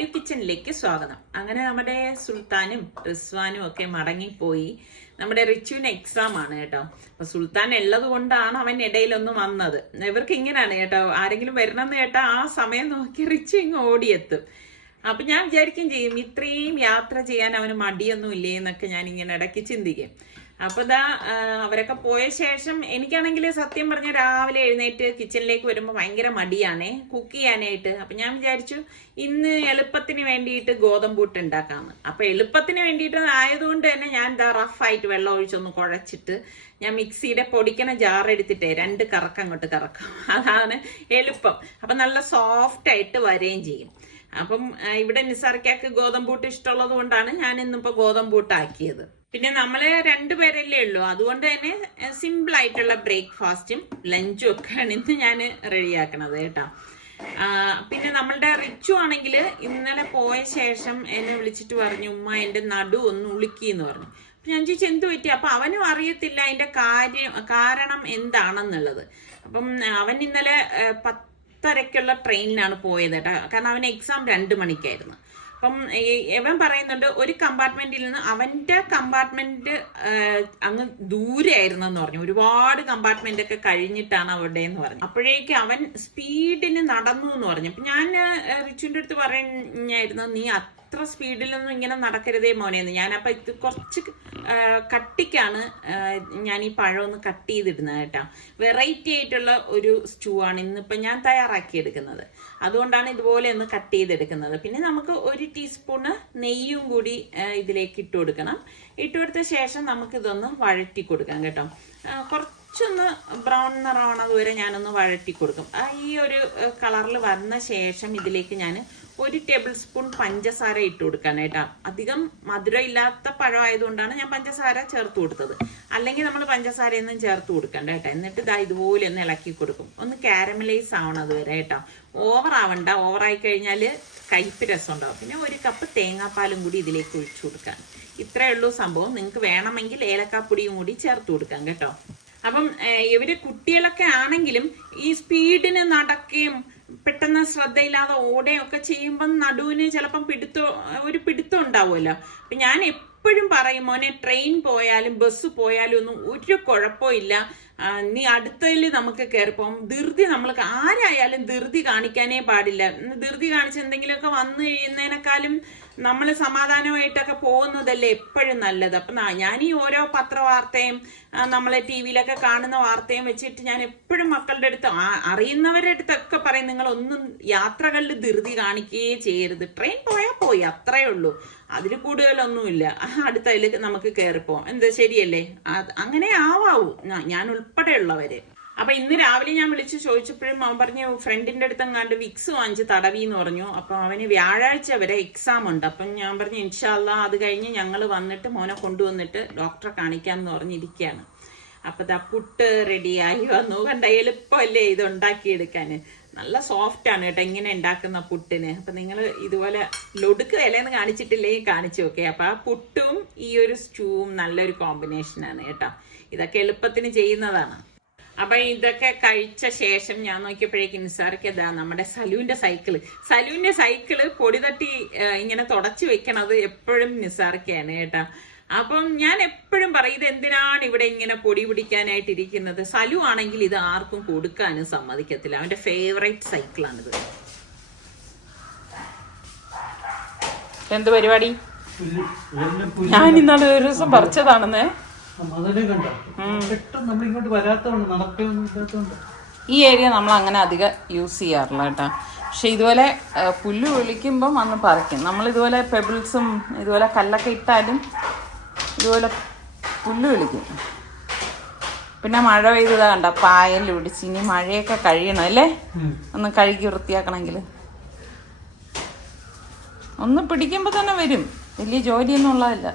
സാലു കിച്ചണിലേക്ക് സ്വാഗതം. അങ്ങനെ നമ്മുടെ സുൽത്താനും റിസ്വാനും ഒക്കെ മടങ്ങിപ്പോയി. നമ്മുടെ റിച്ചുവിന് എക്സാം ആണ് കേട്ടോ. അപ്പൊ സുൽത്താൻ ഉള്ളത് കൊണ്ടാണ് അവൻ ഇടയിലൊന്നും വന്നത്. ഇവർക്ക് ഇങ്ങനെയാണ് കേട്ടോ, ആരെങ്കിലും വരണമെന്ന് കേട്ടാ ആ സമയം നോക്കി റിച്ചു ഇങ്ങ് ഓടിയെത്തും. അപ്പൊ ഞാൻ വിചാരിക്കും ചെയ്യും, ഇത്രയും യാത്ര ചെയ്യാൻ അവന് മടിയൊന്നും ഇല്ലേ എന്നൊക്കെ ഞാൻ ഇങ്ങനെ ഇടയ്ക്ക് ചിന്തിക്കും. അപ്പൊ ഇതാ അവരൊക്കെ പോയ ശേഷം എനിക്കാണെങ്കിൽ സത്യം പറഞ്ഞ രാവിലെ എഴുന്നേറ്റ് കിച്ചണിലേക്ക് വരുമ്പോൾ ഭയങ്കര മടിയാണേ കുക്ക് ചെയ്യാനായിട്ട്. അപ്പൊ ഞാൻ വിചാരിച്ചു ഇന്ന് എളുപ്പത്തിന് വേണ്ടിയിട്ട് ഗോതമ്പൂട്ട് ഉണ്ടാക്കാമെന്ന്. അപ്പൊ എളുപ്പത്തിന് വേണ്ടിയിട്ട് ആയതുകൊണ്ട് തന്നെ ഞാൻ എന്താ റഫായിട്ട് വെള്ളം ഒഴിച്ചൊന്ന് കുഴച്ചിട്ട് ഞാൻ മിക്സിയുടെ പൊടിക്കണ ജാർ എടുത്തിട്ടേ 2 കറക്കം അങ്ങോട്ട് കറക്കാം. അതാണ് എളുപ്പം. അപ്പൊ നല്ല സോഫ്റ്റ് ആയിട്ട് വരികയും ചെയ്യും. അപ്പം ഇവിടെ നിസാർക്കാക്ക് ഗോതമ്പൂട്ട് ഇഷ്ടമുള്ളത് കൊണ്ടാണ് ഞാൻ ഇന്നിപ്പോ ഗോതമ്പൂട്ടാക്കിയത്. പിന്നെ നമ്മള് 2 പേരല്ലേ ഉള്ളൂ, അതുകൊണ്ട് തന്നെ സിമ്പിൾ ആയിട്ടുള്ള ബ്രേക്ക്ഫാസ്റ്റും ലഞ്ചും ഒക്കെയാണ് ഇന്ന് ഞാൻ റെഡിയാക്കണത് കേട്ടോ. പിന്നെ നമ്മളുടെ റിച്ചു ആണെങ്കിൽ ഇന്നലെ പോയ ശേഷം എന്നെ വിളിച്ചിട്ട് പറഞ്ഞു, ഉമ്മ എൻ്റെ നടു ഒന്ന് ഉളുക്കിന്ന് പറഞ്ഞു. അപ്പൊ ഞാൻ ചോദിച്ചു എന്ത് പറ്റി? അപ്പൊ അവനും അറിയത്തില്ല അതിന്റെ കാരണം എന്താണെന്നുള്ളത്. അപ്പം അവൻ ഇന്നലെ 10:30 ട്രെയിനിലാണ് പോയത് കേട്ടോ. കാരണം അവന് എക്സാം 2 മണിക്കായിരുന്നു. അപ്പം ഇവൻ പറയുന്നുണ്ട് ഒരു കമ്പാർട്ട്മെന്റിൽ നിന്ന് അവന്റെ കമ്പാർട്ട്മെന്റ് അങ്ങ് ദൂരെ ആയിരുന്നു എന്ന് പറഞ്ഞു. ഒരുപാട് കമ്പാർട്ട്മെന്റ് ഒക്കെ കഴിഞ്ഞിട്ടാണ് അവിടെ എന്ന് പറഞ്ഞു. അപ്പോഴേക്ക് അവൻ സ്പീഡിന് നടന്നു എന്ന് പറഞ്ഞു. അപ്പൊ ഞാൻ റിച്ചുവിന്റെ അടുത്ത് പറഞ്ഞായിരുന്നു, നീ അത്ര സ്പീഡിലൊന്നും ഇങ്ങനെ നടക്കരുതേ മോനെന്ന്. ഞാനപ്പൊ ഇത് കുറച്ച് കട്ടിക്കാണ് ഞാൻ ഈ പഴം ഒന്ന് കട്ട് ചെയ്തിടുന്നത് കേട്ടോ. വെറൈറ്റി ആയിട്ടുള്ള ഒരു സ്റ്റൂ ആണ് ഇന്നിപ്പോൾ ഞാൻ തയ്യാറാക്കിയെടുക്കുന്നത്. അതുകൊണ്ടാണ് ഇതുപോലെ ഒന്ന് കട്ട് ചെയ്തെടുക്കുന്നത്. പിന്നെ നമുക്ക് 1 ടീസ്പൂണ് നെയ്യും കൂടി ഇതിലേക്ക് ഇട്ട് കൊടുക്കണം. ഇട്ട് കൊടുത്ത ശേഷം നമുക്ക് ഇതൊന്ന് വഴറ്റി കൊടുക്കാം കേട്ടോ. കുറച്ചൊന്ന് ബ്രൗൺ നിറമാണത് വരെ ഞാനൊന്ന് വഴറ്റി കൊടുക്കും. ഈ ഒരു കളറിൽ വന്ന ശേഷം ഇതിലേക്ക് ഞാൻ 1 ടേബിൾ സ്പൂൺ പഞ്ചസാര ഇട്ട് കൊടുക്കാനായിട്ടാ. അധികം മധുരം ഇല്ലാത്ത പഴം ആയതുകൊണ്ടാണ് ഞാൻ പഞ്ചസാര ചേർത്ത് കൊടുത്തത്. അല്ലെങ്കിൽ നമ്മൾ പഞ്ചസാരയൊന്നും ചേർത്ത് കൊടുക്കണ്ട കേട്ടോ. എന്നിട്ട് ഇതാ ഇതുപോലെ ഒന്ന് ഇളക്കി കൊടുക്കും. ഒന്ന് കാരമലൈസ് ആവണത് വരെ കേട്ടോ. ഓവർ ആവണ്ട. ഓവറായി കഴിഞ്ഞാൽ കയ്പ്പ് രസം ഉണ്ടാവും. പിന്നെ 1 കപ്പ് തേങ്ങാപ്പാലും കൂടി ഇതിലേക്ക് ഒഴിച്ചു കൊടുക്കാൻ. ഇത്രയേ ഉള്ളൂ സംഭവം. നിങ്ങൾക്ക് വേണമെങ്കിൽ ഏലക്കാപ്പൊടിയും കൂടി ചേർത്ത് കൊടുക്കാം കേട്ടോ. അപ്പം ഇവര് കുട്ടികളൊക്കെ ആണെങ്കിലും ഈ സ്പീഡിന് നടക്കുകയും പെട്ടെന്ന് ശ്രദ്ധയില്ലാതെ ഓടുകയും ഒക്കെ ചെയ്യുമ്പം നടുവിന് ചിലപ്പം ഒരു പിടുത്തം ഉണ്ടാവുമല്ലോ. അപ്പൊ ഞാൻ എപ്പോഴും പറയും, മോനെ ട്രെയിൻ പോയാലും ബസ് പോയാലും ഒന്നും ഒരു കുഴപ്പമില്ല, നീ അടുത്തതിൽ നമുക്ക് കയറിപ്പോം. ധൃതി നമ്മൾക്ക് ആരായാലും ധൃതി കാണിക്കാനേ പാടില്ല. ധൃതി കാണിച്ച് എന്തെങ്കിലുമൊക്കെ വന്നു കഴിയുന്നതിനേക്കാളും നമ്മൾ സമാധാനമായിട്ടൊക്കെ പോകുന്നതല്ലേ എപ്പോഴും നല്ലത്. അപ്പൊ ഞാൻ ഈ ഓരോ പത്രവാർത്തയും നമ്മളെ TV-യിലൊക്കെ കാണുന്ന വാർത്തയും വെച്ചിട്ട് ഞാൻ എപ്പോഴും മക്കളുടെ അടുത്ത് അറിയുന്നവരുടെ അടുത്തൊക്കെ പറയും, നിങ്ങൾ ഒന്നും യാത്രകളിൽ ധൃതി കാണിക്കുകയേ ചെയ്യരുത്. ട്രെയിൻ പോയാൽ പോയി, അത്രയേ ഉള്ളൂ. അതിൽ കൂടുതലൊന്നുമില്ല. അടുത്തതിൽ നമുക്ക് കയറിപ്പോം. എന്താ ശരിയല്ലേ? അങ്ങനെ ആവാവൂ, ഞാൻ ഉൾപ്പെടെയുള്ളവര്. അപ്പൊ ഇന്ന് രാവിലെ ഞാൻ വിളിച്ച് ചോദിച്ചപ്പോഴും അവൻ പറഞ്ഞു ഫ്രണ്ടിന്റെ അടുത്ത് എങ്ങാണ്ട് വിക്സ് വാങ്ങിച്ച് തടവി എന്ന് പറഞ്ഞു. അപ്പൊ അവന് വ്യാഴാഴ്ച വരെ എക്സാം ഉണ്ട്. അപ്പം ഞാൻ പറഞ്ഞു ഇൻഷാ അല്ലാഹ് അത് കഴിഞ്ഞ് ഞങ്ങൾ വന്നിട്ട് മോനെ കൊണ്ടുവന്നിട്ട് ഡോക്ടറെ കാണിക്കാന്ന് പറഞ്ഞിരിക്കുകയാണ്. അപ്പൊ ദാ പുട്ട് റെഡിയായി വന്നു. കണ്ട എളുപ്പമല്ലേ ഇത് ഉണ്ടാക്കിയെടുക്കാൻ. നല്ല സോഫ്റ്റ് ആണ് കേട്ടോ ഇങ്ങനെ ഉണ്ടാക്കുന്ന പുട്ടിന്. അപ്പൊ നിങ്ങൾ ഇതുപോലെ ലൊടുക്ക് വിലയെന്ന് കാണിച്ചിട്ടില്ലെങ്കിൽ കാണിച്ചു നോക്കേ. അപ്പൊ ആ പുട്ടും ഈ ഒരു സ്റ്റൂവും നല്ലൊരു കോമ്പിനേഷനാണ് കേട്ടോ. ഇതൊക്കെ എളുപ്പത്തിന് ചെയ്യുന്നതാണ്. അപ്പൊ ഇതൊക്കെ കഴിച്ച ശേഷം ഞാൻ നോക്കിയപ്പോഴേക്കും നിസാർക്ക് ഇതാ നമ്മുടെ സലുവിന്റെ സൈക്കിള് പൊടി തട്ടി ഇങ്ങനെ തുടച്ചു വെക്കണത് എപ്പോഴും നിസാർക്കയാണ് കേട്ടോ. അപ്പം ഞാൻ എപ്പോഴും പറയും, ഇത് എന്തിനാണ് ഇവിടെ ഇങ്ങനെ പൊടി പിടിക്കാനായിട്ട് ഇരിക്കുന്നത്? സലു ആണെങ്കിൽ ഇത് ആർക്കും കൊടുക്കാനും സമ്മതിക്കത്തില്ല. അവന്റെ ഫേവറേറ്റ് സൈക്കിളാണിത്. എന്ത് പരിപാടി? ഞാൻ ഇന്നാളെ ഒരു ദിവസം പറിച്ചതാണെന്നേ. ഈ ഏരിയ നമ്മൾ അങ്ങനെ അധികം യൂസ് ചെയ്യാറില്ല കേട്ടോ. പക്ഷെ ഇതുപോലെ പുല്ല് വിളിക്കുമ്പം അന്ന് പറിക്കും. നമ്മളിതുപോലെ പെബിൾസും ഇതുപോലെ കല്ലൊക്കെ ഇട്ടാലും ഇതുപോലെ പുല്ല് വിളിക്കും. പിന്നെ മഴ പെയ്തതാ കണ്ട പായൽ പിടിച്ച്. ഇനി മഴയൊക്കെ കഴിയണം അല്ലേ, ഒന്ന് കഴുകി വൃത്തിയാക്കണമെങ്കിൽ. ഒന്ന് പിടിക്കുമ്പോൾ തന്നെ വരും, വലിയ ജോലിയൊന്നും ഉള്ളതല്ല.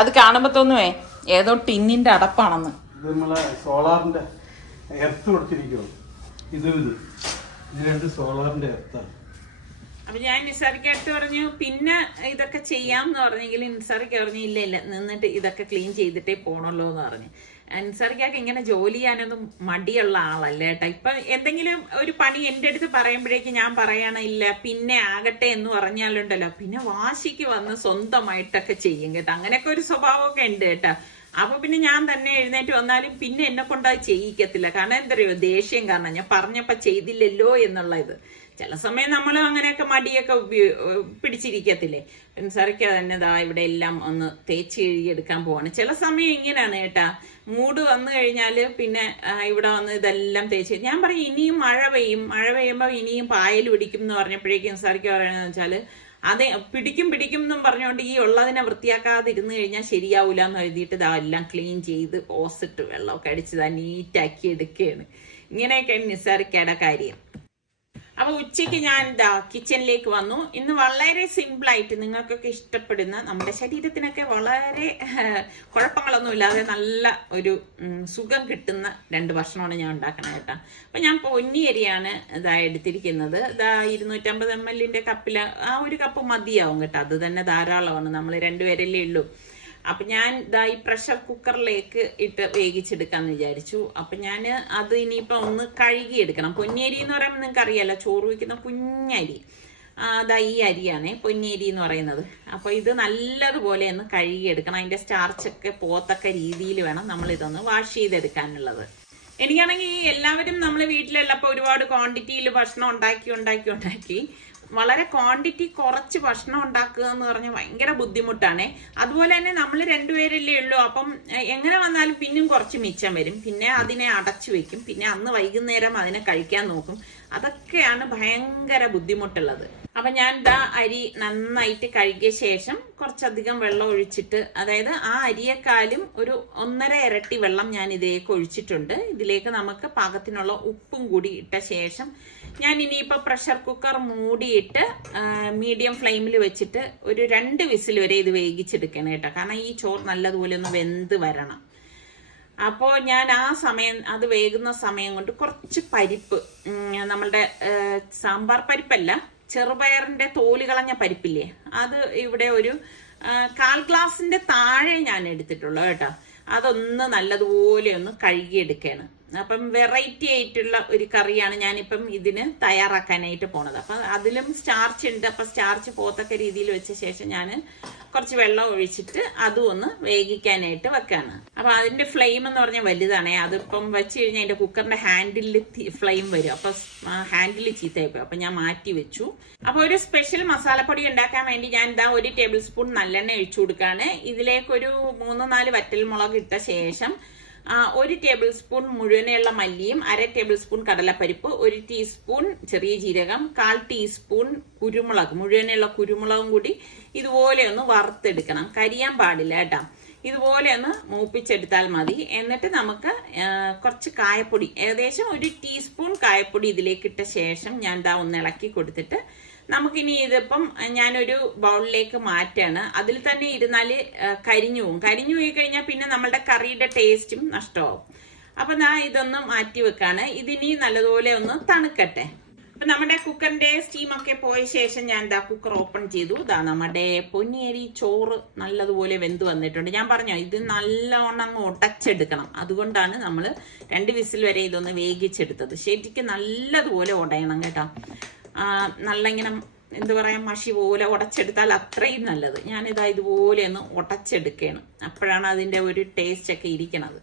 അത് കാണുമ്പോ തോന്നുവേ ഏതോ ടിന്നിന്റെ അടപ്പാണെന്ന്. സോളാറിന്റെ എർത്ത് കൊടുത്തിരിക്കുന്നു. ഇത് സോളാറിന്റെ എർത്താണ്. അപ്പൊ ഞാൻ നിസാറിക്ക് അടുത്ത് പറഞ്ഞു പിന്നെ ഇതൊക്കെ ചെയ്യാമെന്ന് പറഞ്ഞെങ്കിൽ നിസാറിക്ക് പറഞ്ഞു ഇല്ല നിന്നിട്ട് ഇതൊക്കെ ക്ലീൻ ചെയ്തിട്ടേ പോണല്ലോ എന്ന് പറഞ്ഞു. നിസാർക്കൊക്കെ ഇങ്ങനെ ജോലി ചെയ്യാനൊന്നും മടിയുള്ള ആളല്ല കേട്ടോ. ഇപ്പൊ എന്തെങ്കിലും ഒരു പണി എൻ്റെ അടുത്ത് പറയുമ്പോഴേക്ക് ഞാൻ പറയണില്ല പിന്നെ ആകട്ടെ എന്ന് പറഞ്ഞാലുണ്ടല്ലോ, പിന്നെ വാശിക്ക് വന്ന് സ്വന്തമായിട്ടൊക്കെ ചെയ്യും കേട്ടോ. അങ്ങനെയൊക്കെ ഒരു സ്വഭാവമൊക്കെ ഉണ്ട് കേട്ടോ. അപ്പൊ പിന്നെ ഞാൻ തന്നെ എഴുന്നേറ്റ് വന്നാലും പിന്നെ എന്നെ കൊണ്ട് അത് ചെയ്യിക്കത്തില്ല. കാരണം എന്തറിയോ, ദേഷ്യം കാരണം ഞാൻ പറഞ്ഞപ്പോ ചെയ്തില്ലല്ലോ എന്നുള്ള ഇത്. ചില സമയം നമ്മൾ അങ്ങനെയൊക്കെ മടിയൊക്കെ പിടിച്ചിരിക്കത്തില്ലേ. നിസാർക്ക് തന്നെ ഇവിടെ എല്ലാം ഒന്ന് തേച്ച് കഴുകിയെടുക്കാൻ പോവാണ്. ചില സമയം ഇങ്ങനെയാണ് കേട്ടാ, മൂഡ് വന്നു കഴിഞ്ഞാൽ പിന്നെ ഇവിടെ വന്ന് ഇതെല്ലാം തേച്ച് ഞാൻ പറയും ഇനിയും മഴ പെയ്യുമ്പോൾ ഇനിയും പായൽ പിടിക്കും എന്ന് പറഞ്ഞപ്പോഴേക്കും നിസാർക്ക് പറയണെന്ന് വെച്ചാൽ അതെ പിടിക്കും എന്നും പറഞ്ഞുകൊണ്ട് ഈ ഉള്ളതിനെ വൃത്തിയാക്കാതെ ഇരുന്ന് കഴിഞ്ഞാൽ ശരിയാവൂല എന്ന് എഴുതിയിട്ട് എല്ലാം ക്ലീൻ ചെയ്ത് ഓസിട്ട് വെള്ളമൊക്കെ അടിച്ച് നീറ്റാക്കി എടുക്കുകയാണ്. ഇങ്ങനെയൊക്കെയാണ് നിസാർക്കയുടെ കാര്യം. അപ്പൊ ഉച്ചയ്ക്ക് ഞാൻ കിച്ചണിലേക്ക് വന്നു. ഇന്ന് വളരെ സിമ്പിളായിട്ട് നിങ്ങൾക്കൊക്കെ ഇഷ്ടപ്പെടുന്ന, നമ്മുടെ ശരീരത്തിനൊക്കെ വളരെ കുഴപ്പങ്ങളൊന്നും ഇല്ലാതെ നല്ല ഒരു സുഖം കിട്ടുന്ന 2 ഭക്ഷണമാണ് ഞാൻ ഉണ്ടാക്കണം കേട്ടോ. അപ്പൊ ഞാൻ പൊന്നിയരിയാണ് എടുത്തിരിക്കുന്നത്. 250 ml കപ്പില് ആ ഒരു കപ്പ് മതിയാവും കേട്ടോ. അത് തന്നെ ധാരാളമാണ്, നമ്മൾ 2 പേരല്ലേ ഉള്ളൂ. അപ്പൊ ഞാൻ ഈ പ്രഷർ കുക്കറിലേക്ക് ഇട്ട് വേവിച്ചെടുക്കാന്ന് വിചാരിച്ചു. അപ്പൊ ഞാൻ അത് ഇനിയിപ്പോ ഒന്ന് കഴുകിയെടുക്കണം. പൊന്നിയരി എന്ന് പറയുമ്പോൾ നിങ്ങൾക്ക് അറിയാലോ, ചോറ് വയ്ക്കുന്ന കുഞ്ഞരി. ഈ അരിയാണ് പൊന്നിയരി എന്ന് പറയുന്നത്. അപ്പൊ ഇത് നല്ലതുപോലെ ഒന്ന് കഴുകിയെടുക്കണം. അതിന്റെ സ്റ്റാർച്ചൊക്കെ പോത്തക്ക രീതിയിൽ വേണം നമ്മൾ ഇതൊന്ന് വാഷ് ചെയ്തെടുക്കാനുള്ളത്. എനിക്കാണെങ്കിൽ എല്ലാവരും നമ്മൾ വീട്ടിലുള്ളപ്പോൾ ഒരുപാട് ക്വാണ്ടിറ്റിയിൽ ഭക്ഷണം ഉണ്ടാക്കി വളരെ ക്വാണ്ടിറ്റി കുറച്ച് ഭക്ഷണം ഉണ്ടാക്കുക എന്ന് പറഞ്ഞാൽ ഭയങ്കര ബുദ്ധിമുട്ടാണ്. അതുപോലെ തന്നെ നമ്മൾ 2 പേരല്ലേ ഉള്ളൂ. അപ്പം എങ്ങനെ വന്നാലും പിന്നെയും കുറച്ച് മിച്ചം വരും. പിന്നെ അതിനെ അടച്ചു വെക്കും. പിന്നെ അന്ന് വൈകുന്നേരം അതിനെ കഴിക്കാൻ നോക്കും. അതൊക്കെയാണ് ഭയങ്കര ബുദ്ധിമുട്ടുള്ളത്. അപ്പൊ ഞാൻ അരി നന്നായിട്ട് കഴുകിയ ശേഷം കുറച്ചധികം വെള്ളം ഒഴിച്ചിട്ട്, അതായത് ആ അരിയെക്കാളും ഒരു 1.5 ഇരട്ടി വെള്ളം ഞാൻ ഇതിലേക്ക് ഒഴിച്ചിട്ടുണ്ട്. ഇതിലേക്ക് നമുക്ക് പാകത്തിനുള്ള ഉപ്പും കൂടി ഇട്ട ശേഷം ഞാൻ ഇനിയിപ്പോൾ പ്രഷർ കുക്കർ മൂടിയിട്ട് മീഡിയം ഫ്ലെയിമിൽ വെച്ചിട്ട് ഒരു 2 വിസിൽ വരെ ഇത് വേവിച്ചെടുക്കണം കേട്ടോ. കാരണം ഈ ചോറ് നല്ലതുപോലെ ഒന്ന് വെന്ത് വരണം. അപ്പോൾ ഞാൻ ആ സമയം, അത് വേകുന്ന സമയം കൊണ്ട് കുറച്ച് പരിപ്പ്, നമ്മളുടെ സാമ്പാർ പരിപ്പല്ല, ചെറുപയറിന്റെ തോല് കളഞ്ഞ പരിപ്പില്ലേ, അത് ഇവിടെ ഒരു 1/4 ഗ്ലാസിന്റെ താഴെ ഞാൻ എടുത്തിട്ടുള്ളൂ കേട്ടോ. അതൊന്ന് നല്ലതുപോലെ ഒന്ന് കഴുകിയെടുക്കുകയാണ്. അപ്പം വെറൈറ്റി ആയിട്ടുള്ള ഒരു കറിയാണ് ഞാനിപ്പം ഇതിന് തയ്യാറാക്കാനായിട്ട് പോണത്. അപ്പം അതിലും സ്റ്റാർച്ച് ഉണ്ട്. അപ്പം സ്റ്റാർച്ച് പോത്തക്ക രീതിയിൽ വെച്ച ശേഷം ഞാൻ കുറച്ച് വെള്ളം ഒഴിച്ചിട്ട് അതും ഒന്ന് വേവിക്കാനായിട്ട് വെക്കാണ്. അപ്പൊ അതിന്റെ ഫ്ലെയിം എന്ന് പറഞ്ഞാൽ വലുതാണേ. അതിപ്പം വെച്ച് കഴിഞ്ഞാൽ അതിന്റെ കുക്കറിന്റെ ഹാൻഡിലിൽ ഫ്ലെയിം വരും. അപ്പൊ ഹാൻഡിൽ ചീത്തയായിപ്പോയി. അപ്പൊ ഞാൻ മാറ്റി വെച്ചു. അപ്പൊ ഒരു സ്പെഷ്യൽ മസാലപ്പൊടി ഉണ്ടാക്കാൻ വേണ്ടി ഞാൻ 1 ടേബിൾ സ്പൂൺ നല്ലെണ്ണ ഒഴിച്ചു കൊടുക്കാണ്. ഇതിലേക്ക് ഒരു 3-4 വറ്റൽമുളക് ഇട്ട ശേഷം 1 ടേബിൾ സ്പൂൺ മുഴുവനുള്ള മല്ലിയും, 1/2 ടേബിൾ സ്പൂൺ കടലപ്പരിപ്പ്, 1 ടീസ്പൂൺ ചെറിയ ജീരകം, 1/4 ടീസ്പൂൺ കുരുമുളക്, മുഴുവനുള്ള കുരുമുളകും കൂടി ഇതുപോലെ ഒന്ന് വറുത്തെടുക്കണം. കരിയാൻ പാടില്ല കേട്ടോ. ഇതുപോലെ ഒന്ന് മൂപ്പിച്ചെടുത്താൽ മതി. എന്നിട്ട് നമുക്ക് കുറച്ച് കായപ്പൊടി, ഏകദേശം 1 ടീസ്പൂൺ കായപ്പൊടി ഇതിലേക്ക് ഇട്ട ശേഷം ഞാൻ ഒന്ന് ഇളക്കി കൊടുത്തിട്ട് നമുക്കിനി ഇതിപ്പം ഞാനൊരു ബൗളിലേക്ക് മാറ്റാണ്. അതിൽ തന്നെ ഇരുന്നാൽ കരിഞ്ഞു പോയി കഴിഞ്ഞാൽ പിന്നെ നമ്മളുടെ കറിയുടെ ടേസ്റ്റും നഷ്ടമാവും. അപ്പൊ ഞാൻ ഇതൊന്ന് മാറ്റി വെക്കാണ്. ഇതിനി നല്ലതുപോലെ ഒന്ന് തണുക്കട്ടെ. അപ്പൊ നമ്മുടെ കുക്കറിന്റെ സ്റ്റീമൊക്കെ പോയ ശേഷം ഞാൻ കുക്കർ ഓപ്പൺ ചെയ്തു. നമ്മുടെ പൊന്നിയരി ചോറ് നല്ലതുപോലെ വെന്ത് വന്നിട്ടുണ്ട്. ഞാൻ പറഞ്ഞോ, ഇത് നല്ലവണ്ണം അങ്ങ് ഉടച്ചെടുക്കണം. അതുകൊണ്ടാണ് നമ്മൾ 2 വിസിൽ വരെ ഇതൊന്ന് വേവിച്ചെടുത്തത്. ശരിക്കും നല്ലതുപോലെ ഉടയണം കേട്ടോ. നല്ല ഇങ്ങനെ എന്താ പറയാ, മഷി പോലെ ഉടച്ചെടുത്താൽ അത്രയും നല്ലത്. ഞാനിതാ ഇതുപോലെ ഒന്ന് ഉടച്ചെടുക്കുകയാണ്. അപ്പോഴാണ് അതിന്റെ ഒരു ടേസ്റ്റ് ഒക്കെ ഇരിക്കണത്.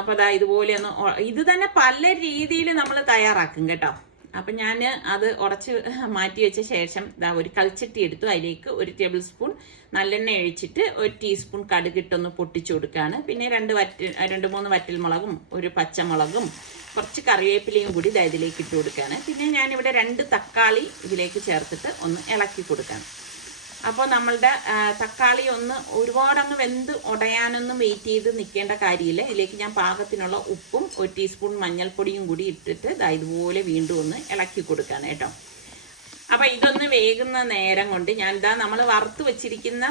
അപ്പൊ ഇതുപോലെ ഒന്ന്, ഇത് തന്നെ പല രീതിയിൽ നമ്മൾ തയ്യാറാക്കും കേട്ടോ. അപ്പൊ ഞാൻ അത് ഉടച്ച് മാറ്റി വെച്ച ശേഷം ഒരു കൽച്ചട്ടി എടുത്തു. അതിലേക്ക് 1 ടേബിൾ സ്പൂൺ നല്ലെണ്ണ ഒഴിച്ചിട്ട് 1 ടീസ്പൂൺ കടുകിട്ടൊന്ന് പൊട്ടിച്ചു കൊടുക്കുകയാണ്. പിന്നെ 2-3 വറ്റൽമുളകും 1 പച്ചമുളകും കുറച്ച് കറിവേപ്പിലയും കൂടി ഇതിലേക്ക് ഇട്ട് കൊടുക്കുകയാണ്. പിന്നെ ഞാനിവിടെ 2 തക്കാളി ഇതിലേക്ക് ചേർത്തിട്ട് ഒന്ന് ഇളക്കി കൊടുക്കുകയാണ്. അപ്പോൾ നമ്മളുടെ തക്കാളി ഒന്ന് ഒരുപാടങ്ങ് വെന്ത് ഉടയാനൊന്നും വെയിറ്റ് ചെയ്ത് നിൽക്കേണ്ട കാര്യമില്ല. ഇതിലേക്ക് ഞാൻ പാകത്തിനുള്ള ഉപ്പും 1 ടീസ്പൂൺ മഞ്ഞൾപ്പൊടിയും കൂടി ഇട്ടിട്ട് ഇതുപോലെ വീണ്ടും ഒന്ന് ഇളക്കി കൊടുക്കുകയാണ് കേട്ടോ. അപ്പൊ ഇതൊന്ന് വേകുന്ന നേരം കൊണ്ട് ഞാൻ നമ്മൾ വറുത്ത് വെച്ചിരിക്കുന്ന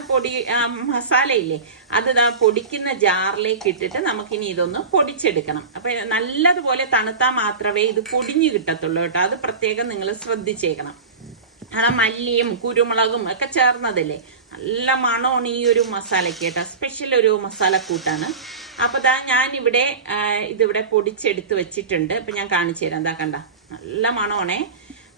മസാലയില്ലേ, അത് പൊടിക്കുന്ന ജാറിലേക്ക് ഇട്ടിട്ട് നമുക്കിനി ഇതൊന്ന് പൊടിച്ചെടുക്കണം. അപ്പൊ നല്ലതുപോലെ തണുത്താൽ മാത്രമേ ഇത് പൊടിഞ്ഞു കിട്ടത്തുള്ളൂ കേട്ടോ. അത് പ്രത്യേകം നിങ്ങൾ ശ്രദ്ധിച്ചേക്കണം. കാരണം മല്ലിയും കുരുമുളകും ഒക്കെ ചേർന്നതല്ലേ, നല്ല മണമാണ് ഈ ഒരു മസാലയ്ക്ക് കേട്ടോ. സ്പെഷ്യൽ ഒരു മസാലക്കൂട്ടാണ്. അപ്പൊ ഞാനിവിടെ ഇതിവിടെ പൊടിച്ചെടുത്ത് വെച്ചിട്ടുണ്ട്. ഇപ്പൊ ഞാൻ കാണിച്ചു തരാം. എന്താ കണ്ട, നല്ല മണമാണേ.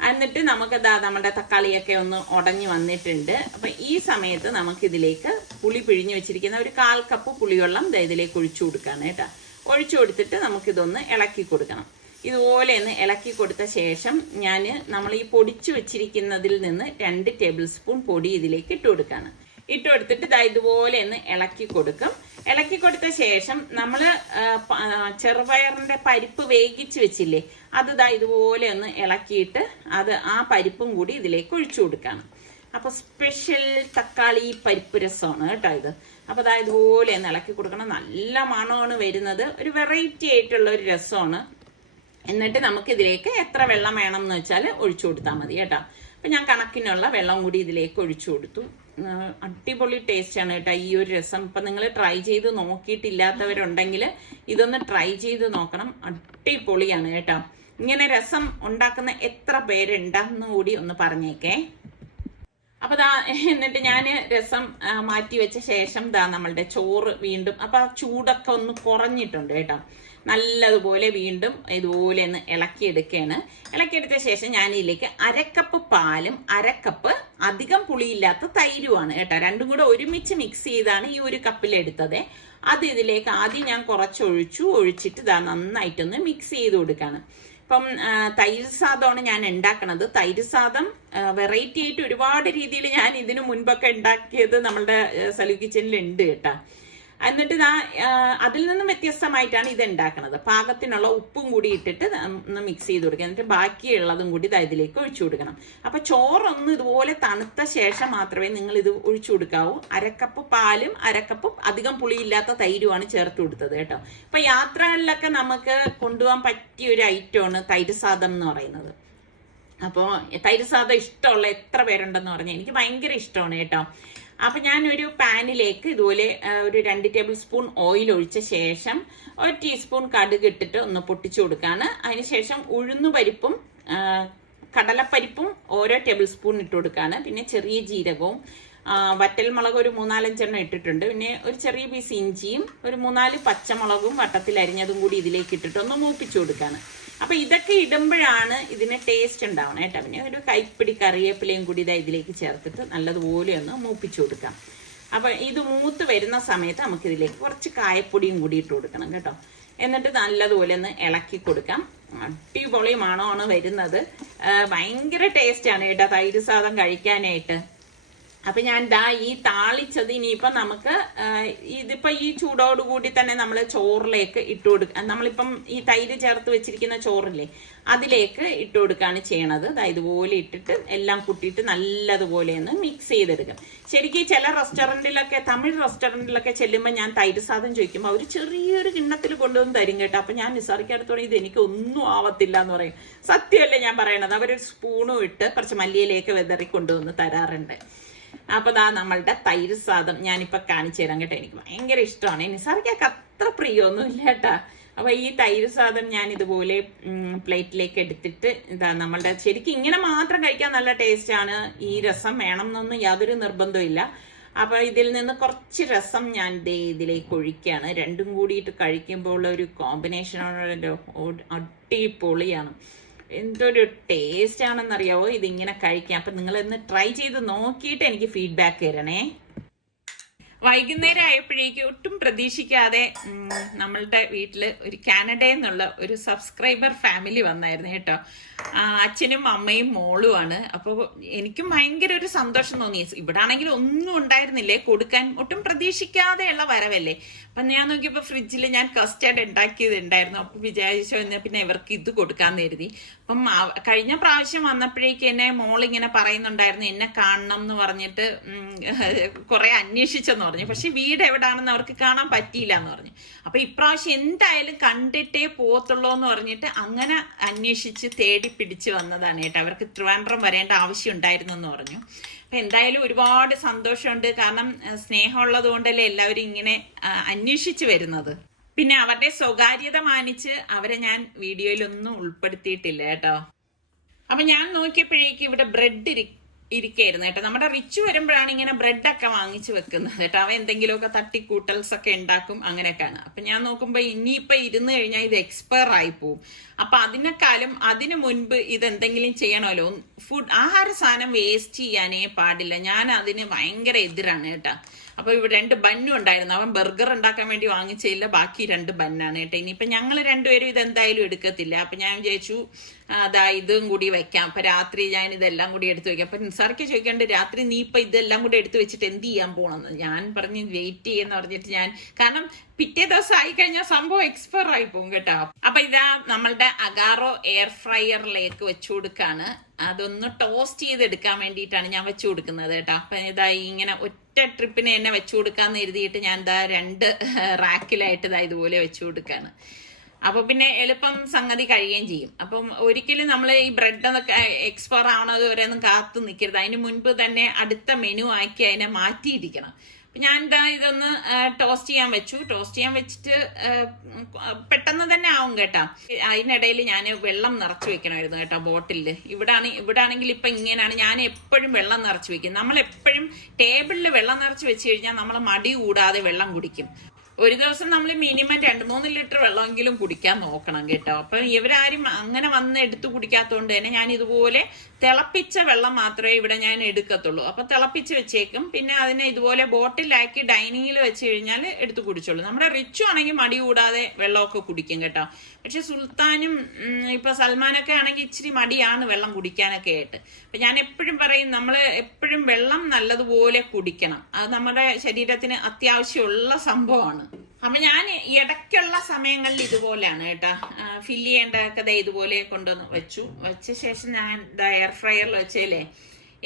എന്നിട്ട് നമുക്ക് നമ്മുടെ തക്കാളിയൊക്കെ ഒന്ന് ഉടഞ്ഞു വന്നിട്ടുണ്ട്. അപ്പൊ ഈ സമയത്ത് നമുക്ക് ഇതിലേക്ക് പുളി പിഴിഞ്ഞു വെച്ചിരിക്കുന്ന ഒരു 1/4 കപ്പ് പുളിവെള്ളം ഇതിലേക്ക് ഒഴിച്ചു കൊടുക്കാണ് കേട്ടോ. ഒഴിച്ചു കൊടുത്തിട്ട് നമുക്കിതൊന്ന് ഇളക്കി കൊടുക്കണം. ഇതുപോലെ ഒന്ന് ഇളക്കി കൊടുത്ത ശേഷം നമ്മൾ ഈ പൊടിച്ചു വെച്ചിരിക്കുന്നതിൽ നിന്ന് 2 ടേബിൾ സ്പൂൺ പൊടി ഇതിലേക്ക് ഇട്ട് കൊടുക്കാണ്. ഇട്ട് കൊടുത്തിട്ട് ഇതുപോലെ ഒന്ന് ഇളക്കി കൊടുക്കും. ഇളക്കി കൊടുത്ത ശേഷം നമ്മൾ ചെറുപയറിന്റെ പരിപ്പ് വേവിച്ച് വെച്ചില്ലേ, അത് ഇതുപോലെ ഒന്ന് ഇളക്കിയിട്ട് ആ പരിപ്പും കൂടി ഇതിലേക്ക് ഒഴിച്ചു കൊടുക്കാണ്. അപ്പൊ സ്പെഷ്യൽ തക്കാളി പരിപ്പ് രസമാണ് കേട്ടോ ഇത്. അപ്പൊ ഇതുപോലെ ഒന്ന് ഇളക്കി കൊടുക്കണം. നല്ല മണമാണ് വരുന്നത്. ഒരു വെറൈറ്റി ആയിട്ടുള്ള ഒരു രസമാണ്. എന്നിട്ട് നമുക്ക് ഇതിലേക്ക് എത്ര വെള്ളം വേണം എന്ന് വെച്ചാൽ ഒഴിച്ചു കൊടുത്താൽ മതി കേട്ടോ. അപ്പൊ ഞാൻ കണക്കിനുള്ള വെള്ളം കൂടി ഇതിലേക്ക് ഒഴിച്ചു കൊടുത്തു. അടിപൊളി ടേസ്റ്റ് ആണ് കേട്ടോ ഈ ഒരു രസം. ഇപ്പൊ നിങ്ങൾ ട്രൈ ചെയ്ത് നോക്കിയിട്ടില്ലാത്തവരുണ്ടെങ്കിൽ ഇതൊന്ന് ട്രൈ ചെയ്ത് നോക്കണം. അടിപൊളിയാണ് കേട്ടോ. ഇങ്ങനെ രസം ഉണ്ടാക്കുന്ന എത്ര പേരുണ്ടെന്ന് കൂടി ഒന്ന് പറഞ്ഞേക്കേ. അപ്പൊ എന്നിട്ട് ഞാൻ രസം മാറ്റി വെച്ച ശേഷം നമ്മളുടെ ചോറ് വീണ്ടും, അപ്പൊ ആ ചൂടൊക്കെ ഒന്ന് കുറഞ്ഞിട്ടുണ്ട് കേട്ടോ. നല്ലതുപോലെ വീണ്ടും ഇതുപോലെ ഒന്ന് ഇളക്കിയെടുക്കുകയാണ്. ഇളക്കിയെടുത്ത ശേഷം ഞാൻ ഇതിലേക്ക് 1/2 കപ്പ് പാലും 1/2 കപ്പ് അധികം പുളിയില്ലാത്ത തൈരുമാണ് കേട്ടോ. രണ്ടും കൂടെ ഒരുമിച്ച് മിക്സ് ചെയ്താണ് ഈ 1 കപ്പിലെടുത്തത്. അത് ഇതിലേക്ക് ആദ്യം ഞാൻ ഒഴിച്ചിട്ട് നന്നായിട്ടൊന്ന് മിക്സ് ചെയ്ത് കൊടുക്കാണ്. ഇപ്പം തൈര് സാദമാണ് ഞാൻ ഉണ്ടാക്കണത്. തൈര് സാദം വെറൈറ്റി ആയിട്ട് ഒരുപാട് രീതിയിൽ ഞാൻ ഇതിനു മുൻപൊക്കെ ഉണ്ടാക്കിയത് നമ്മളുടെ സലു കിച്ചനിൽ ഉണ്ട് കേട്ടോ. എന്നിട്ട് അതിൽ നിന്നും വ്യത്യസ്തമായിട്ടാണ് ഇത് ഉണ്ടാക്കുന്നത്. പാകത്തിനുള്ള ഉപ്പും കൂടി ഇട്ടിട്ട് ഒന്ന് മിക്സ് ചെയ്ത് കൊടുക്കുക. എന്നിട്ട് ബാക്കിയുള്ളതും കൂടി ഇതിലേക്ക് ഒഴിച്ചു കൊടുക്കണം. അപ്പൊ ചോറൊന്ന് ഇതുപോലെ തണുത്ത ശേഷം മാത്രമേ നിങ്ങൾ ഇത് ഒഴിച്ചു കൊടുക്കാവൂ. 1/2 കപ്പ് പാലും 1/2 കപ്പ് അധികം പുളിയില്ലാത്ത തൈരുമാണ് ചേർത്ത് കൊടുത്തത് കേട്ടോ. അപ്പൊ യാത്രകളിലൊക്കെ നമുക്ക് കൊണ്ടുപോകാൻ പറ്റിയ ഒരു ഐറ്റമാണ് തൈര് സാദം എന്ന് പറയുന്നത്. അപ്പോൾ തൈര് സാദം ഇഷ്ടമുള്ള എത്ര പേരുണ്ടെന്ന് പറഞ്ഞാൽ എനിക്ക് ഭയങ്കര ഇഷ്ടമാണ് കേട്ടോ. അപ്പൊ ഞാൻ ഒരു പാനിലേക്ക് ഇതുപോലെ ഒരു 2 ടേബിൾ സ്പൂൺ ഓയിൽ ഒഴിച്ച ശേഷം 1 ടീസ്പൂൺ കടുക് ഇട്ടിട്ട് ഒന്ന് പൊട്ടിച്ചു കൊടുക്കാണ്. അതിനുശേഷം ഉഴുന്നുപരിപ്പും കടലപ്പരിപ്പും ഓരോ ടേബിൾ സ്പൂൺ ഇട്ട് കൊടുക്കാണ്. പിന്നെ ചെറിയ ജീരകവും വറ്റൽമുളക് ഒരു 3-4 ഇട്ടിട്ടുണ്ട്. പിന്നെ ഒരു ചെറിയ പീസ് ഇഞ്ചിയും ഒരു 3-4 പച്ചമുളകും വട്ടത്തിൽ അരിഞ്ഞതും കൂടി ഇതിലേക്ക് ഇട്ടിട്ട് ഒന്ന് മൂപ്പിച്ചു കൊടുക്കാണ്. അപ്പൊ ഇതൊക്കെ ഇടുമ്പോഴാണ് ഇതിന് ടേസ്റ്റ് ഉണ്ടാവണം കേട്ടോ. പിന്നെ ഒരു കൈപ്പിടി കറിവേപ്പിലയും കൂടി ഇതിലേക്ക് ചേർത്തിട്ട് നല്ലതുപോലെ ഒന്ന് മൂപ്പിച്ചു കൊടുക്കാം. അപ്പൊ ഇത് മൂത്ത് വരുന്ന സമയത്ത് നമുക്ക് ഇതിലേക്ക് കുറച്ച് കായപ്പൊടിയും കൂടി ഇട്ട് കൊടുക്കണം കേട്ടോ. എന്നിട്ട് നല്ലതുപോലെ ഒന്ന് ഇളക്കി കൊടുക്കാം. അടിപൊളി മണമാണ് വരുന്നത്. ഭയങ്കര ടേസ്റ്റ് ആണ് കേട്ടോ തൈര് സാദം കഴിക്കാനായിട്ട്. അപ്പൊ ഞാൻ ഈ താളിച്ചത് ഇനിയിപ്പൊ നമുക്ക് ഇതിപ്പോ ഈ ചൂടോടുകൂടി തന്നെ നമ്മൾ ചോറിലേക്ക് ഇട്ട് കൊടുക്കുക. നമ്മളിപ്പം ഈ തൈര് ചേർത്ത് വെച്ചിരിക്കുന്ന ചോറില്ലേ, അതിലേക്ക് ഇട്ട് കൊടുക്കുകയാണ് ചെയ്യണത്. ഇതുപോലെ ഇട്ടിട്ട് എല്ലാം കൂട്ടിയിട്ട് നല്ലതുപോലെ ഒന്ന് മിക്സ് ചെയ്തെടുക്കും. ശരിക്കും ചില റെസ്റ്റോറൻറ്റിലൊക്കെ, തമിഴ് റെസ്റ്റോറൻറ്റിലൊക്കെ ചെല്ലുമ്പോൾ ഞാൻ തൈര് സാദം ചോദിക്കുമ്പോൾ അവർ ചെറിയൊരു കിണ്ണത്തിൽ കൊണ്ടുവന്ന് തരും കേട്ടോ. അപ്പൊ ഞാൻ നിസാറിക്കടുത്തോടെ ഇത് എനിക്ക് ഒന്നും ആവത്തില്ല എന്ന് പറയും. സത്യമല്ലേ ഞാൻ പറയണത്. അവരൊരു സ്പൂണും ഇട്ട് കുറച്ച് മല്ലിയിലേക്ക് വെതറി കൊണ്ടുവന്ന് തരാറുണ്ട്. അപ്പൊ നമ്മളുടെ തൈര് സാദം ഞാനിപ്പൊ കാണിച്ചു തരാം കേട്ടോ. എനിക്ക് ഭയങ്കര ഇഷ്ടമാണ്. നിസാറിക്കൊക്കെ അത്ര പ്രിയമൊന്നും ഇല്ല കേട്ടാ. അപ്പൊ ഈ തൈര് സാദം ഞാൻ ഇതുപോലെ പ്ലേറ്റിലേക്ക് എടുത്തിട്ട് നമ്മളുടെ ശരിക്കും ഇങ്ങനെ മാത്രം കഴിക്കാൻ നല്ല ടേസ്റ്റ് ആണ്. ഈ രസം വേണം എന്നൊന്നും യാതൊരു നിർബന്ധവും ഇല്ല. അപ്പൊ ഇതിൽ നിന്ന് കുറച്ച് രസം ഞാൻ ഇതിലേക്ക് ഒഴിക്കുകയാണ്. രണ്ടും കൂടിയിട്ട് കഴിക്കുമ്പോൾ ഉള്ള ഒരു കോമ്പിനേഷൻ അടിപൊളിയാണ്. എന്തൊരു ടേസ്റ്റ് ആണെന്നറിയാവോ ഇതിങ്ങനെ കഴിക്കാം. അപ്പൊ നിങ്ങൾ ഇന്ന് ട്രൈ ചെയ്ത് നോക്കിയിട്ട് എനിക്ക് ഫീഡ്ബാക്ക് തരണേ. വൈകുന്നേരം ആയപ്പോഴേക്കും ഒട്ടും പ്രതീക്ഷിക്കാതെ നമ്മളുടെ വീട്ടിൽ ഒരു കാനഡയിൽ നിന്നുള്ള ഒരു സബ്സ്ക്രൈബർ ഫാമിലി വന്നായിരുന്നു കേട്ടോ. അച്ഛനും അമ്മയും മോളുമാണ്. അപ്പോൾ എനിക്കും ഭയങ്കര ഒരു സന്തോഷം തോന്നി. ഇവിടെ ആണെങ്കിൽ ഒന്നും ഉണ്ടായിരുന്നില്ലേ കൊടുക്കാൻ. ഒട്ടും പ്രതീക്ഷിക്കാതെയുള്ള വരവല്ലേ. അപ്പം ഞാൻ നോക്കിയപ്പോൾ ഫ്രിഡ്ജിൽ ഞാൻ കസ്റ്റർഡ് ഉണ്ടാക്കിയതുണ്ടായിരുന്നു. അപ്പോൾ വിചാരിച്ചോ എന്നാൽ പിന്നെ ഇവർക്ക് ഇത് കൊടുക്കാമെന്ന് കരുതി. അപ്പം കഴിഞ്ഞ പ്രാവശ്യം വന്നപ്പോഴേക്ക് എന്നെ മോളിങ്ങനെ പറയുന്നുണ്ടായിരുന്നു എന്നെ കാണണം എന്ന് പറഞ്ഞിട്ട് കുറെ അന്വേഷിച്ചെന്ന് പറഞ്ഞു. പക്ഷെ വീട് എവിടാണെന്ന് അവർക്ക് കാണാൻ പറ്റിയില്ല എന്ന് പറഞ്ഞു. അപ്പൊ ഇപ്രാവശ്യം എന്തായാലും കണ്ടിട്ടേ പോകത്തുള്ളൂ എന്ന് പറഞ്ഞിട്ട് അങ്ങനെ അന്വേഷിച്ച് തേടി പിടിച്ച് വന്നതാണ് കേട്ടോ. അവർക്ക് ട്രിവാൻഡ്രം വരേണ്ട ആവശ്യം ഉണ്ടായിരുന്നു എന്ന് പറഞ്ഞു. അപ്പൊ എന്തായാലും ഒരുപാട് സന്തോഷമുണ്ട്. കാരണം സ്നേഹമുള്ളത് കൊണ്ടല്ലേ എല്ലാവരും ഇങ്ങനെ അന്വേഷിച്ച് വരുന്നത്. പിന്നെ അവരുടെ സ്വകാര്യത മാനിച്ച് അവരെ ഞാൻ വീഡിയോയിലൊന്നും ഉൾപ്പെടുത്തിയിട്ടില്ല കേട്ടോ. അപ്പൊ ഞാൻ നോക്കിയപ്പോഴേക്കും ഇവിടെ ബ്രെഡ് ഇരിക്കായിരുന്നു കേട്ടോ. നമ്മുടെ റിച്ചു വരുമ്പോഴാണ് ഇങ്ങനെ ബ്രെഡൊക്കെ വാങ്ങിച്ചു വെക്കുന്നത് കേട്ടോ. അവ എന്തെങ്കിലുമൊക്കെ തട്ടിക്കൂട്ടൽസ് ഒക്കെ ഉണ്ടാക്കും, അങ്ങനെയൊക്കെയാണ്. അപ്പൊ ഞാൻ നോക്കുമ്പോൾ ഇനിയിപ്പൊ ഇരുന്ന് കഴിഞ്ഞാൽ ഇത് എക്സ്പയർ ആയി പോവും. അപ്പൊ അതിനു മുൻപ് ഇതെന്തെങ്കിലും ചെയ്യണമല്ലോ. ആഹാര സാധനം വേസ്റ്റ് ചെയ്യാനേ പാടില്ല. ഞാൻ അതിന് ഭയങ്കര എതിരാണ് കേട്ടോ. അപ്പൊ ഇവിടെ 2 ബന്നും ഉണ്ടായിരുന്നു. അവൻ ബർഗർ ഉണ്ടാക്കാൻ വേണ്ടി വാങ്ങിച്ചില്ല, ബാക്കി 2 ബന്നാണ് കേട്ടോ. ഇനിയിപ്പൊ ഞങ്ങൾ രണ്ടുപേരും ഇതെന്തായാലും എടുക്കത്തില്ല. അപ്പൊ ഞാൻ വിചാരിച്ചു അതാ ഇതും കൂടി വെക്കാം. അപ്പൊ രാത്രി ഞാൻ ഇതെല്ലാം കൂടി എടുത്തു വെക്കാം. അപ്പൊ നിസാർക്ക് ചോദിക്കാണ്ട് രാത്രി നീ ഇപ്പൊ ഇതെല്ലാം കൂടി എടുത്തു വെച്ചിട്ട് എന്ത് ചെയ്യാൻ പോണെന്ന്. ഞാൻ പറഞ്ഞ് വെയിറ്റ് ചെയ്യുന്ന പറഞ്ഞിട്ട് കാരണം പിറ്റേ ദിവസം ആയി കഴിഞ്ഞാൽ സംഭവം എക്സ്പയർ ആയി പോകും കേട്ടോ. അപ്പൊ ഇതാ നമ്മളുടെ അഗാറോ എയർ ഫ്രയറിലേക്ക് വെച്ചു കൊടുക്കാണ്. അതൊന്ന് ടോസ്റ്റ് ചെയ്തെടുക്കാൻ വേണ്ടിയിട്ടാണ് ഞാൻ വെച്ചു കൊടുക്കുന്നത് കേട്ടോ. അപ്പൊ ഇതാ ഇങ്ങനെ ഒറ്റ ട്രിപ്പിന് തന്നെ വെച്ചു കൊടുക്കാന്ന് എഴുതിയിട്ട് ഞാൻ ഇതാ 2 റാക്കിലായിട്ട് ഇതാ ഇതുപോലെ വെച്ചു കൊടുക്കാണ്. അപ്പൊ പിന്നെ എളുപ്പം സംഗതി കഴിയുകയും ചെയ്യും. അപ്പം ഒരിക്കലും നമ്മൾ ഈ ബ്രെഡ് എന്നൊക്കെ എക്സ്പയർ ആവണത് വരെ ഒന്നും കാത്തു നിൽക്കരുത്. അതിന് മുൻപ് തന്നെ അടുത്ത മെനു ആക്കി അതിനെ മാറ്റിയിരിക്കണം. ഞാൻ എന്താ ഇതൊന്ന് ടോസ്റ്റ് ചെയ്യാൻ വെച്ചു. ടോസ്റ്റ് ചെയ്യാൻ വെച്ചിട്ട് പെട്ടെന്ന് തന്നെ ആവും കേട്ടോ. അതിനിടയിൽ ഞാൻ വെള്ളം നിറച്ച് വെക്കണമായിരുന്നു കേട്ടോ ബോട്ടിലിൽ. ഇവിടെ ആണെങ്കിൽ ഇപ്പൊ ഇങ്ങനെയാണ്. ഞാൻ എപ്പോഴും വെള്ളം നിറച്ച് വെക്കും. നമ്മൾ എപ്പോഴും ടേബിളിൽ വെള്ളം നിറച്ച് വെച്ച് കഴിഞ്ഞാൽ നമ്മൾ മടി കൂടാതെ വെള്ളം കുടിക്കും. ഒരു ദിവസം നമ്മൾ മിനിമം 2-3 ലിറ്റർ വെള്ളമെങ്കിലും കുടിക്കാൻ നോക്കണം കേട്ടോ. അപ്പൊ ഇവരാരും അങ്ങനെ വന്ന് എടുത്തു കുടിക്കാത്തതുകൊണ്ട് തന്നെ ഞാൻ ഇതുപോലെ തിളപ്പിച്ച വെള്ളം മാത്രമേ ഇവിടെ ഞാൻ എടുക്കത്തുള്ളൂ. അപ്പൊ തിളപ്പിച്ച് വെച്ചേക്കും. പിന്നെ അതിനെ ഇതുപോലെ ബോട്ടിലാക്കി ഡൈനിങ്ങിൽ വെച്ച് കഴിഞ്ഞാൽ എടുത്തു കുടിച്ചോളൂ. നമ്മുടെ റിച്ചു ആണെങ്കിൽ മടി കൂടാതെ വെള്ളമൊക്കെ കുടിക്കും കേട്ടോ. പക്ഷെ സുൽത്താനും ഇപ്പൊ സൽമാനൊക്കെ ആണെങ്കിൽ ഇച്ചിരി മടിയാണ് വെള്ളം കുടിക്കാനൊക്കെ ആയിട്ട്. അപ്പൊ ഞാൻ എപ്പോഴും പറയും നമ്മൾ എപ്പോഴും വെള്ളം നല്ലതുപോലെ കുടിക്കണം. അത് നമ്മുടെ ശരീരത്തിന് അത്യാവശ്യമുള്ള സംഭവമാണ്. അപ്പൊ ഞാൻ ഇടയ്ക്കുള്ള സമയങ്ങളിൽ ഇതുപോലെയാണ് കേട്ടോ ഫില്ല് ചെയ്യേണ്ടതൊക്കെ ഇതുപോലെ കൊണ്ടുവന്ന് വെച്ച ശേഷം ഞാൻ എയർ ഫ്രയറിൽ വെച്ചേലേ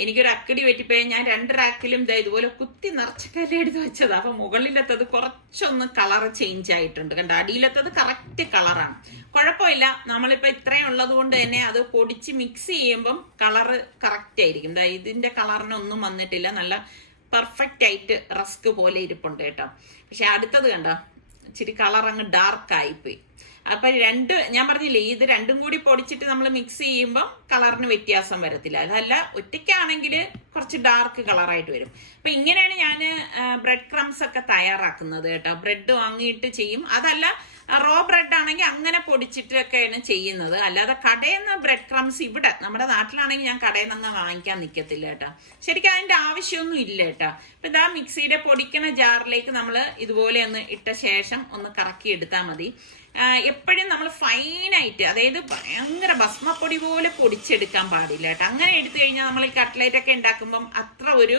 എനിക്കൊരു അക്കടി പറ്റിപ്പോയി. ഞാൻ 2 റാക്കിലും ഇതുപോലെ കുത്തി നിറച്ചക്കല്ലേ എടുത്ത് വെച്ചത്. അപ്പൊ മുകളിലത്തത് കുറച്ചൊന്ന് കളറ് ചേഞ്ച് ആയിട്ടുണ്ട് കണ്ടോ. അടിയിലത്തത് കറക്റ്റ് കളറാണ്. കുഴപ്പമില്ല, നമ്മളിപ്പോ ഇത്രയും ഉള്ളത് കൊണ്ട് തന്നെ അത് പൊടിച്ച് മിക്സ് ചെയ്യുമ്പം കളറ് കറക്റ്റ് ആയിരിക്കും. ഇതിന്റെ കളറിനൊന്നും വന്നിട്ടില്ല, നല്ല പെർഫെക്റ്റ് ആയിട്ട് റസ്ക് പോലെ ഇരിപ്പുണ്ട് കേട്ടോ. പക്ഷെ അടുത്തത് കണ്ടോ ഇച്ചിരി കളർ അങ്ങ് ഡാർക്ക് ആയിപ്പോയി. അപ്പൊ ഞാൻ പറഞ്ഞില്ലേ ഇത് 2ഉം കൂടി പൊടിച്ചിട്ട് നമ്മൾ മിക്സ് ചെയ്യുമ്പോൾ കളറിന് വ്യത്യാസം വരത്തില്ല. അതല്ല ഒറ്റയ്ക്കാണെങ്കിൽ കുറച്ച് ഡാർക്ക് കളറായിട്ട് വരും. അപ്പൊ ഇങ്ങനെയാണ് ഞാൻ ബ്രെഡ് ക്രംസ് ഒക്കെ തയ്യാറാക്കുന്നത് കേട്ടോ. ബ്രെഡ് വാങ്ങിയിട്ട് ചെയ്യും. അതല്ല റോ ബ്രെഡ് ആണെങ്കിൽ അങ്ങനെ പൊടിച്ചിട്ടൊക്കെയാണ് ചെയ്യുന്നത്. അല്ലാതെ കടയിൽ നിന്ന് ബ്രെഡ് ക്രംസ് ഇവിടെ നമ്മുടെ നാട്ടിലാണെങ്കിൽ ഞാൻ കടയിൽ നിന്ന് വാങ്ങിക്കാൻ നിൽക്കത്തില്ല കേട്ടോ. ശരിക്കും അതിന്റെ ആവശ്യമൊന്നും ഇല്ല കേട്ടോ. അപ്പൊ ഇതാ മിക്സിയുടെ പൊടിക്കണ ജാറിലേക്ക് നമ്മൾ ഇതുപോലെ ഒന്ന് ഇട്ട ശേഷം ഒന്ന് കറക്കി എടുത്താൽ മതി. എപ്പോഴും നമ്മൾ ഫൈനായിട്ട്, അതായത് ഭയങ്കര ഭസ്മപ്പൊടി പോലെ പൊടിച്ചെടുക്കാൻ പാടില്ല കേട്ടോ. അങ്ങനെ എടുത്തു കഴിഞ്ഞാൽ നമ്മൾ ഈ കട്ട്ലേറ്റ് ഒക്കെ ഉണ്ടാക്കുമ്പം അത്ര ഒരു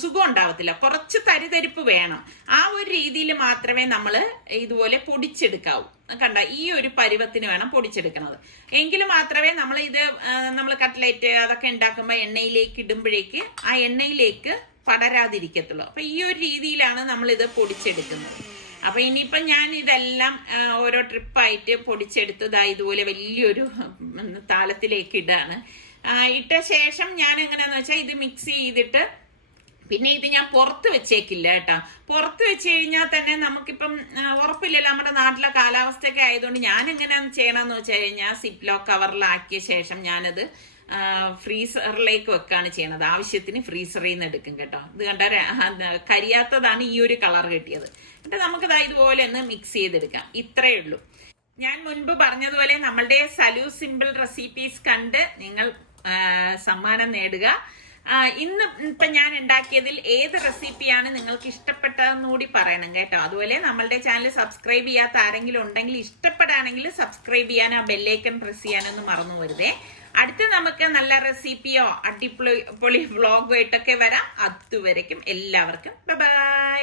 സുഖം ഉണ്ടാവത്തില്ല. കുറച്ച് തരിതരിപ്പ് വേണം. ആ ഒരു രീതിയിൽ മാത്രമേ നമ്മൾ ഇതുപോലെ പൊടിച്ചെടുക്കാവൂ. കണ്ട ഈ ഒരു പരുവത്തിന് വേണം പൊടിച്ചെടുക്കുന്നത്. എങ്കിൽ മാത്രമേ നമ്മൾ കട്ട്ലേറ്റ് അതൊക്കെ ഉണ്ടാക്കുമ്പോൾ എണ്ണയിലേക്ക് ഇടുമ്പോഴേക്ക് ആ എണ്ണയിലേക്ക് പടരാതിരിക്കത്തുള്ളൂ. അപ്പൊ ഈ ഒരു രീതിയിലാണ് നമ്മളിത് പൊടിച്ചെടുക്കുന്നത്. അപ്പൊ ഇനിയിപ്പം ഞാൻ ഇതെല്ലാം ഓരോ ട്രിപ്പായിട്ട് പൊടിച്ചെടുത്തതാ ഇതുപോലെ വലിയൊരു താളത്തിലേക്ക് ഇടാണ്. ഇട്ട ശേഷം ഞാൻ എങ്ങനെയാന്ന് വെച്ചാൽ ഇത് മിക്സ് ചെയ്തിട്ട് പിന്നെ ഇത് ഞാൻ പുറത്ത് വെച്ചേക്കില്ല കേട്ടോ. പുറത്ത് വെച്ച് കഴിഞ്ഞാൽ തന്നെ നമുക്കിപ്പം ഉറപ്പില്ലല്ലോ നമ്മുടെ നാട്ടിലെ കാലാവസ്ഥയൊക്കെ ആയതുകൊണ്ട് ഞാൻ എങ്ങനെയാന്ന് ചെയ്യണമെന്ന് വെച്ച് കഴിഞ്ഞാൽ സിപ്ലോ കവറിലാക്കിയ ശേഷം ഞാനത് ഫ്രീസറിലേക്ക് വെക്കാണ് ചെയ്യണത്. ആവശ്യത്തിന് ഫ്രീസറിൽ നിന്ന് എടുക്കും കേട്ടോ. ഇത് കണ്ട കരിയാത്തതാണ് ഈ ഒരു കളർ കിട്ടിയത്. എന്നിട്ട് നമുക്കിതാ ഇതുപോലെ ഒന്ന് മിക്സ് ചെയ്തെടുക്കാം. ഇത്രയേ ഉള്ളൂ. ഞാൻ മുൻപ് പറഞ്ഞതുപോലെ നമ്മളുടെ സലു സിമ്പിൾ റെസിപ്പീസ് കണ്ട് നിങ്ങൾ സമ്മാനം നേടുക. ഇന്ന് ഇപ്പൊ ഞാൻ ഉണ്ടാക്കിയതിൽ ഏത് റെസിപ്പിയാണ് നിങ്ങൾക്ക് ഇഷ്ടപ്പെട്ടതെന്ന് കൂടി പറയണം കേട്ടോ. അതുപോലെ നമ്മളുടെ ചാനൽ സബ്സ്ക്രൈബ് ചെയ്യാത്ത ആരെങ്കിലും ഉണ്ടെങ്കിൽ ഇഷ്ടപ്പെടുകയാണെങ്കിൽ സബ്സ്ക്രൈബ് ചെയ്യാൻ ആ ബെല്ലൈക്കൺ പ്രസ് ചെയ്യാനൊന്നും മറന്നു വരുതേ. അടുത്ത് നമുക്ക് നല്ല റെസിപ്പിയോ അടിപൊളി വ്ളോഗോ ആയിട്ടൊക്കെ വരാം. അതുവരയ്ക്കും എല്ലാവർക്കും ബൈ.